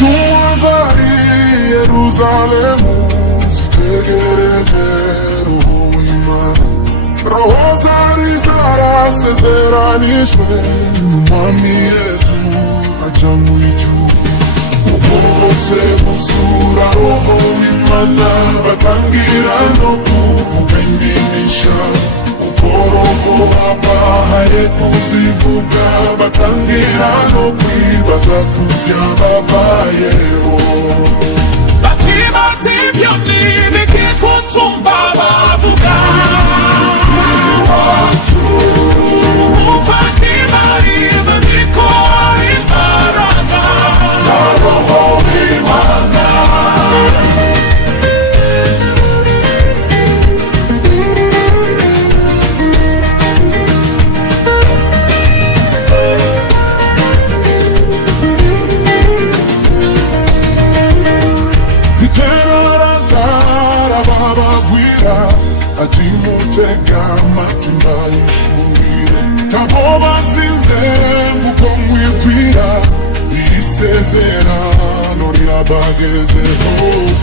Tuwazari Yerusalemu zitegereje roho w'Imana. Roho zari zarasezeranijwe n'Umwami Yesu aja mu ijuru. Uko bose buzura roho w'Imana batangira no kuvuga indimi nshya. Uko roho abahaye kuzivuga batangira no kwibaza ku byababayeho. Bati ibyo ni ibiki kutumva bavuga iwacu umupati bari baziko ari imbaraga za roho w'Imana. Ati mutega amatwi mbayishurire, ntabwo basinze kuko mwibwira isezerano ryabagezeho.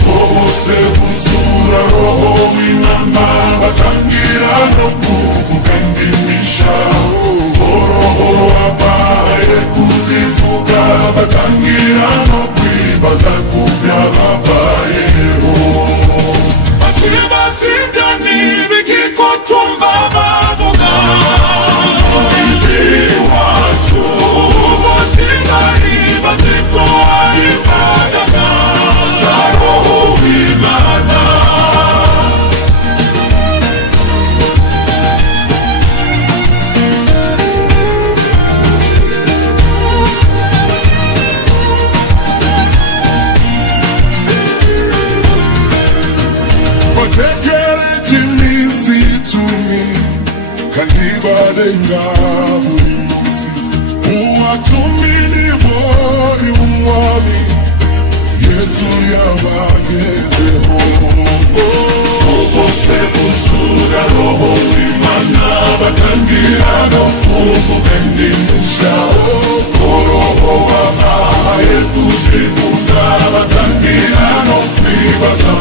Bose buzura roho w'Imana batangira no kuvuga indimi nshya. Roho abahaye kuzivuga batangira no kwibaza ku byababayeho. Bati ibyo ni ibiki kutumva bavuga iwacu umupati bari baziko ari imbaraga za roho w'Imana. Bategereje iminsi icumi kandi barenga buri munsi. Uwa cumi nibo ni Umwami Yesu yabagezeho. Bose buzura roho w'Imana batangira no kuvuga indimi nshya. Roho abahaye kuzivuga batangira no kwibaza